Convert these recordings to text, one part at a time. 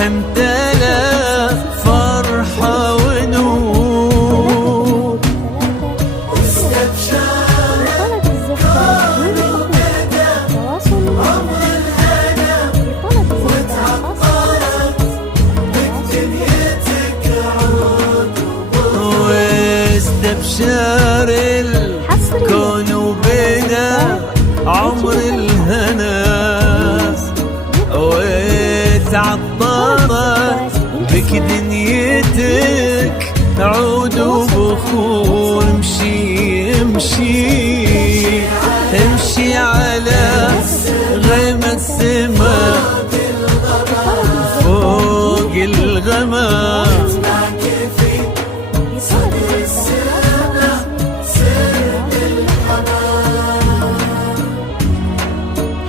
امتلأ فرحة ونور. استبشر لطلب الزفاف دون حقوق التواصل واستبشر الكون وبنا عمر الهنا، وتعطرت بك دنيتك عود وبخور. امشي امشي امشي على غيم السماء فوق الغمام.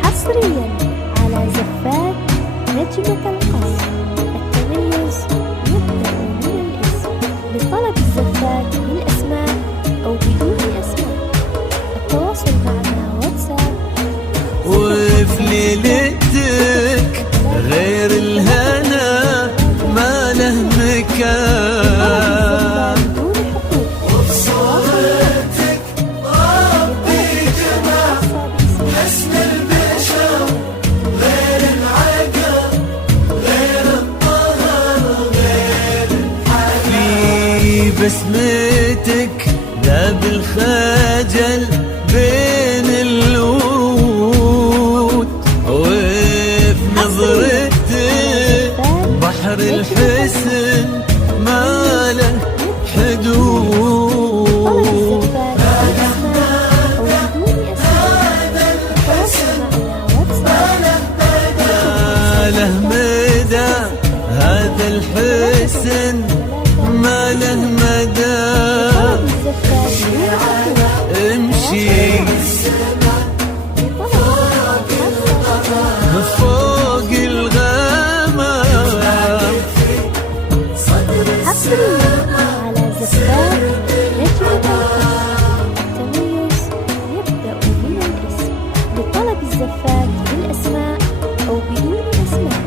حصريا على زفات نجمة القصر، التميز يبدأ من الاسم. لطلب الزفات بالأسماء أو بدون أسماء التواصل معنا واتساب. وفي ليلتك غير الهنا ما له مكان، وبصورتك ربي جمع حسن البشر غير العقل غير الطهر غير الحياة. في بسمتك ذاب الخجل بين الورود، وفي نظرتك بحر الحسن ما له حدود. له مدى هذا الحسن ما له مدى. امشي فوق الغمام. حصريا على زفات نجمة التميز يبدأ من الاسم. لطلب الزفات بالأسماء أو بدون أسماء.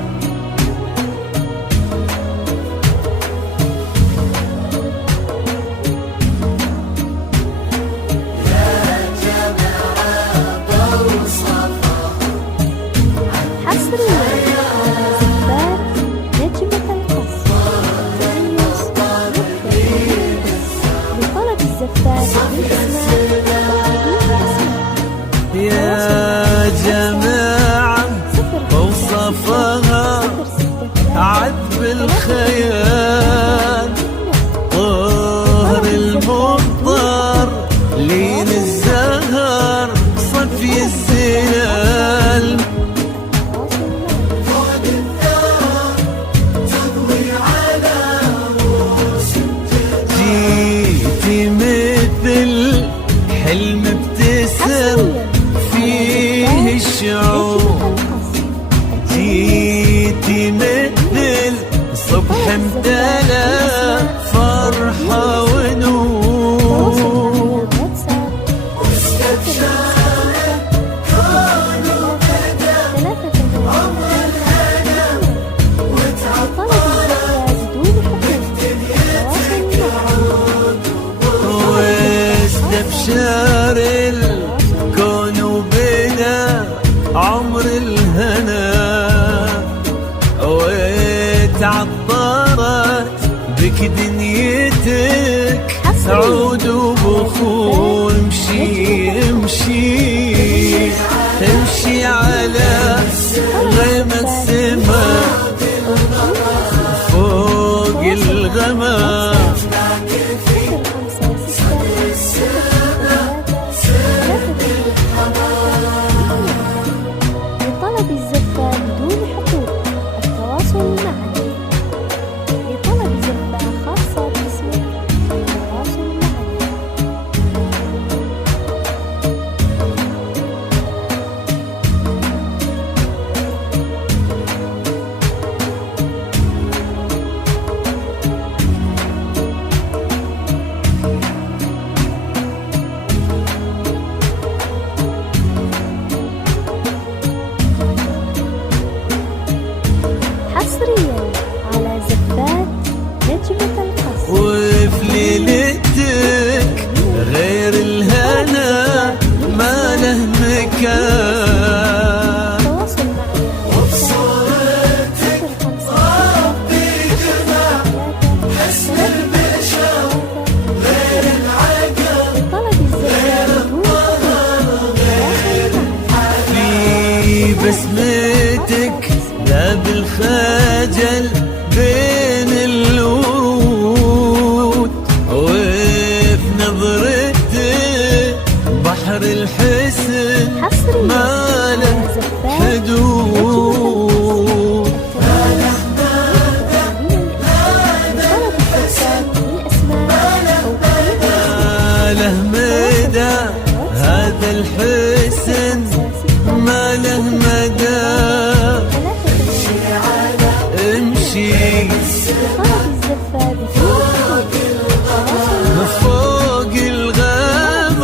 حصريا على زفات نجمة القصر، التميز يبدأ من الاسم. لطلب الزفات بالأسماء أو بدون أسماء. يا جماعة وصفها عذب الخيال، طهر المضطر لين الزهر صفي الزلال. جيتي مثل حلم ابتسم فيه الشعور، جيتي مثل صبح امتلأ فرحة ونور. واستبشر الكون وبنا عمر الهنا، وتعطرت بك دنيتك عود وبخور. امشي امشي امشي على غيم السماء فوق الغمام. لطلب الزفات بدون حقوق التواصل معنا. لطلب زفة خاصة باسمك التواصل معنا. بسمتك ذاب الخجل بين الورود، وفي نظرتك بحر الحسن ما له حدود. له مدى هذا الحسن ما له مدى، امشي فوق الغمام.